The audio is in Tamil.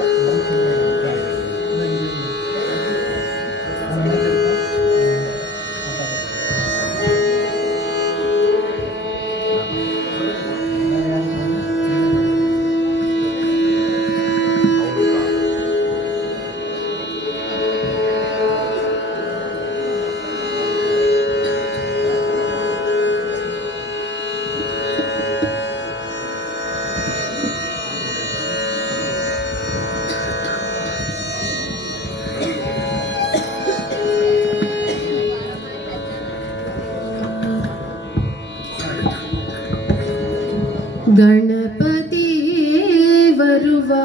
Woo! गणपतिये वरुवा